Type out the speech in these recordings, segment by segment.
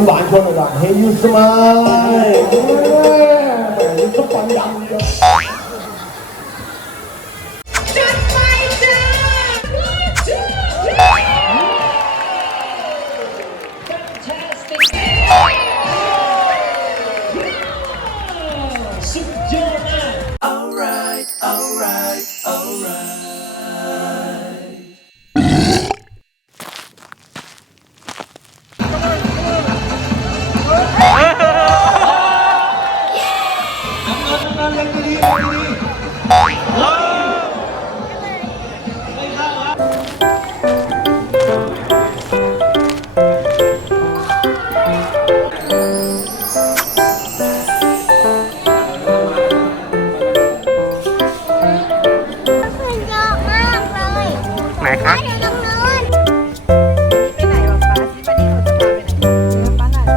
มันหวานชนอะไรเฮ้ยยูสมายยูสปันยังเยอะสุดยอดมาก Alright น้ำเงินเล่นดีไหนคะไปไหนหรอป้าป้านี่หนูจะพาไปไหนป้าหน่อย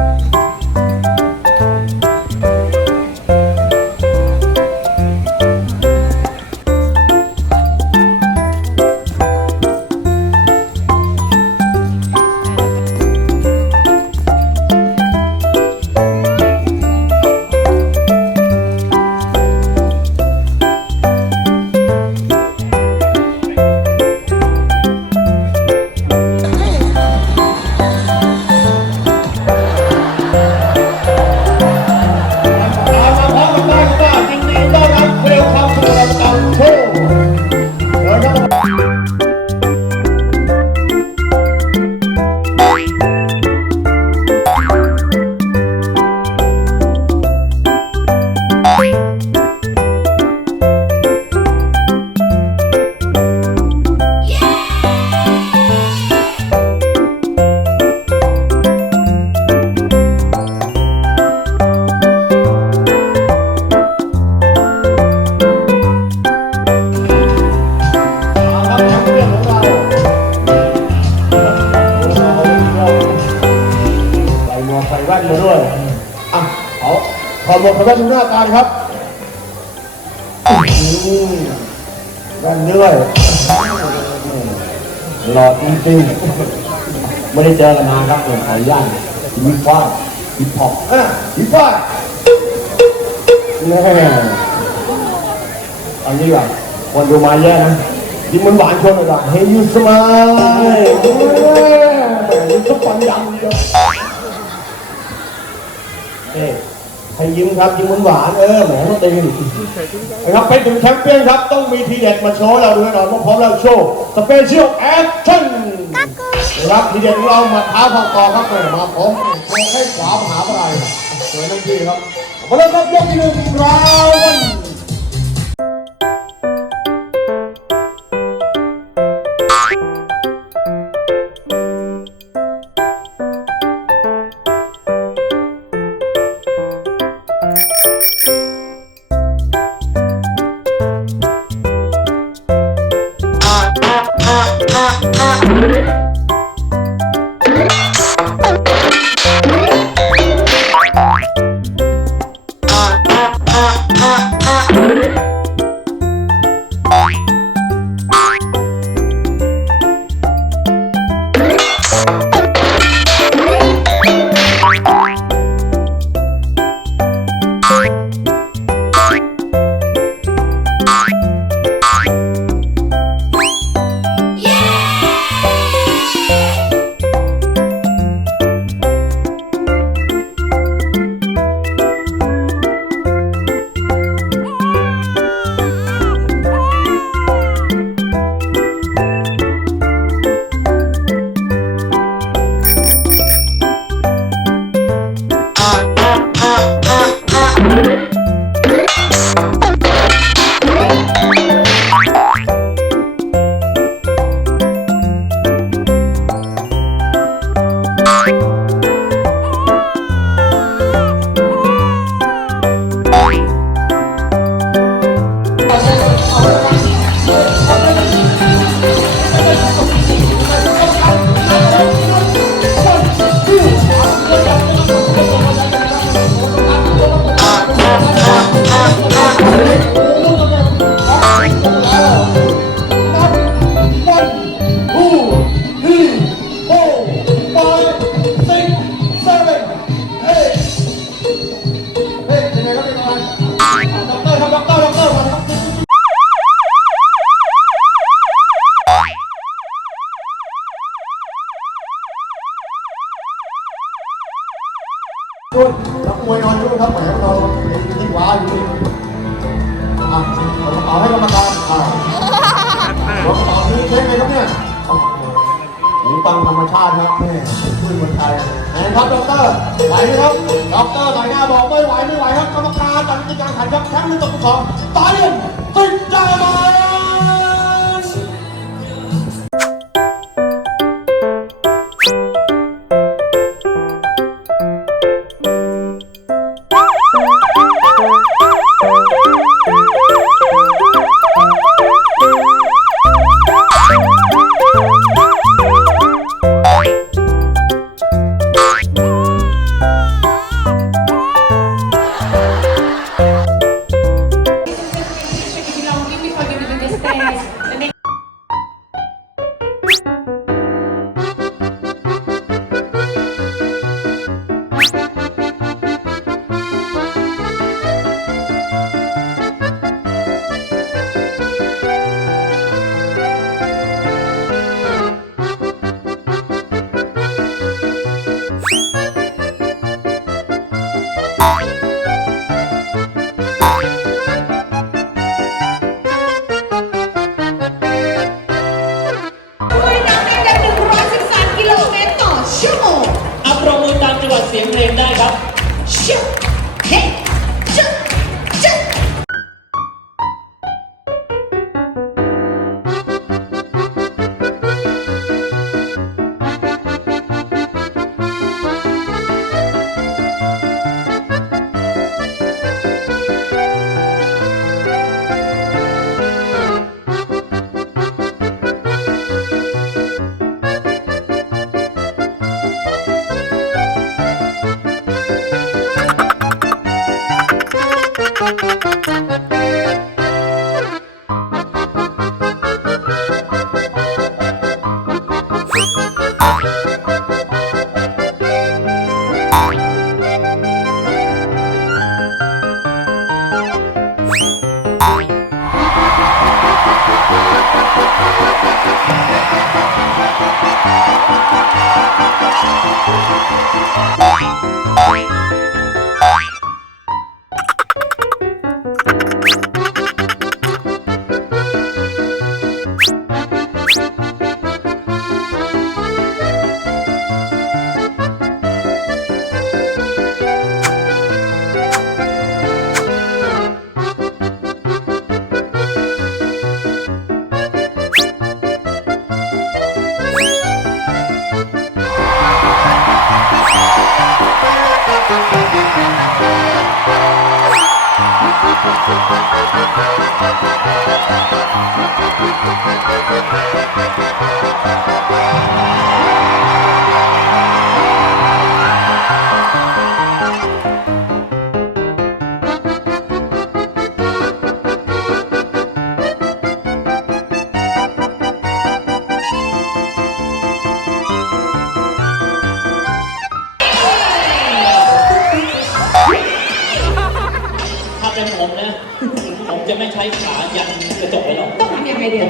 มาด้วยอ่ะขอบอกคำว่าดูหน้าตาครับแว่นด้วยหล่อจริงๆไม่ได้เจอกันนานครับผมขออนุญาตฮิปฟ้าฮิปฮอปฮิปฟ้าแน่อันนี้ก่อนคนดูมาเยอะนะยิ้มมันหวานชนอะไรเฮ้ยยูสมายยูสปันยังเยอะให้ยิ้มครับยิ้มหวานแหมต้องตีนะครับเป็นถึงแชมเปี้ยนครับต้องมีทีเด็ดมาโชว์เราด้วยหน่อยพร้อมแล้วโชว์สเปเชียลแอคชั่นนะครับทีเด็ดของเรามาท้าพอต่อครับมาพร้อมโชว์ให้ขวามหาอะไรสวยนั่นพี่ครับมาแล้วครับยกที่หนึ่งราว ด้วยนักมวยนอนด้วยครับแหมเราเป็นที่ว้าอยู่นี่อ่ะเอากระเป๋าให้กรรมการกระเป๋านี้ใช่ไหมครับเนี่ยหูฟังธรรมชาติครับแม่ขึ้นเมืองไทยนะครับดรไหวไหมครับดรสายหน้าบอกไม่ไหวครับกรรมการตัดสินการขันครับแชมป์1-2ตายยังติดใจมาเสียงเพลงได้ครับชิเฮ้ชิชิเป็นผมนะผมจะไม่ใช้ขายันกระจกเลยหรอกต้องทำยังไงเดียว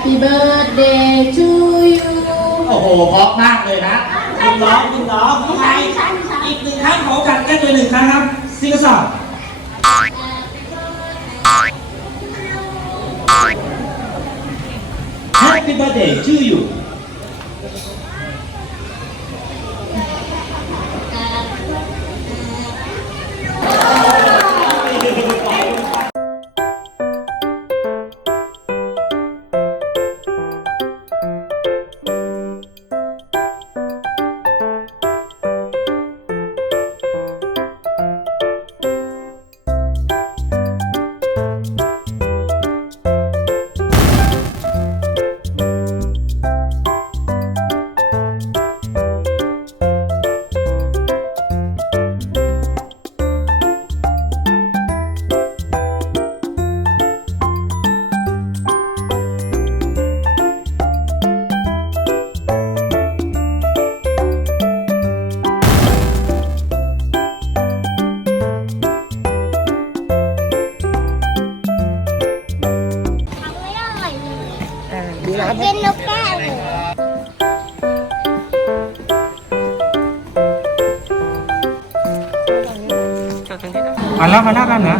Happy birthday to you โอ้โหเพราะมากเลยนะคุณน้องผู้ชายอีกหนึ่งครั้งขอกันแค่ตัวหนึ่งครั้งครับซิงเกิลสอง Happy birthday to you เป็นนกแก้วเลย แล้วเขาหน้ากันนะ